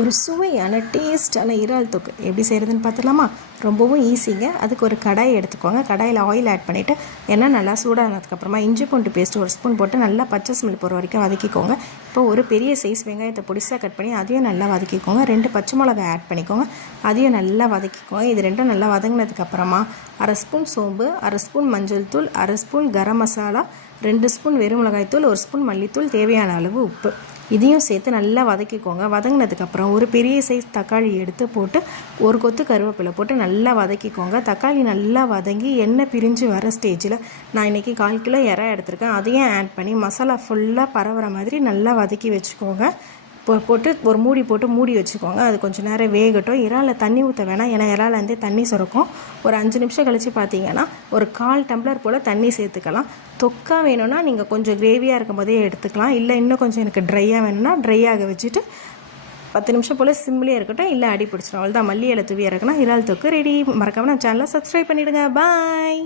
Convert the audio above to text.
ஒரு சுவையான டேஸ்டான இறால் தொக்கு எப்படி செய்கிறதுன்னு பார்த்துலாமா? ரொம்பவும் ஈஸிங்க. அதுக்கு ஒரு கடாய் எடுத்துக்கோங்க. கடாயில் ஆயில் ஆட் பண்ணிவிட்டு எண்ணெய் நல்லா சூடானதுக்கப்புறமா இஞ்சி பூண்டு பேஸ்ட் ஒரு ஸ்பூன் போட்டு நல்லா பச்சை ஸ்மெல் போகிற வரைக்கும் வதக்கிக்கோங்க. இப்போ ஒரு பெரிய சைஸ் வெங்காயத்தை பொடிசாக கட் பண்ணி அதையும் நல்லா வதக்கிக்கோங்க. 2 பச்சை மிளகாய் ஆட் பண்ணிக்கோங்க. அதையும் நல்லா வதக்கிக்கோங்க. இது ரெண்டும் நல்லா வதங்கினதுக்கப்புறமா அரை ஸ்பூன் சோம்பு, அரை ஸ்பூன் மஞ்சள் தூள், அரை ஸ்பூன் கரம் மசாலா, 2 ஸ்பூன் வெறும் மிளகாய் தூள், 1 ஸ்பூன் மல்லித்தூள், தேவையான அளவு உப்பு இதையும் சேர்த்து நல்லா வதக்கிக்கோங்க. வதங்கினதுக்கப்புறம் ஒரு பெரிய சைஸ் தக்காளி எடுத்து போட்டு ஒரு கொத்து கருவேப்பிலை போட்டு நல்லா வதக்கிக்கோங்க. தக்காளி நல்லா வதங்கி எண்ணெய் பிரிஞ்சு வர ஸ்டேஜில் நான் இன்றைக்கி 1/4 கிலோ இறா எடுத்திருக்கேன். அதையும் ஆட் பண்ணி மசாலா ஃபுல்லாக பரவுற மாதிரி நல்லா வதக்கி வச்சுக்கோங்க. போட்டு ஒரு மூடி போட்டு மூடி வச்சுக்கோங்க. அது கொஞ்சம் நேரம் வேகட்டும். இறாலில் தண்ணி ஊற்ற வேணாம், ஏன்னா இறாலேருந்தே தண்ணி சுரக்கும். ஒரு 5 நிமிஷம் கழித்து பார்த்தீங்கன்னா ஒரு 1/4 டம்ளர் போல் தண்ணி சேர்த்துக்கலாம். தொக்கா வேணும்னா நீங்கள் கொஞ்சம் கிரேவியாக இருக்கும் போதே எடுத்துக்கலாம். இல்லை இன்னும் கொஞ்சம் எனக்கு ட்ரையாக வேணும்னா ட்ரையாக வச்சுட்டு 10 நிமிஷம் போல் சிம்லேயே இருக்கட்டும். இல்லை அடி பிடிச்சிடும். அவ்வளோதான், மல்லி இலை தூவி இறக்குனா இறால் தொக்கு ரெடி. மறக்காமல் நம்ம சேனலை சப்ஸ்கிரைப் பண்ணிவிடுங்க. பாய்.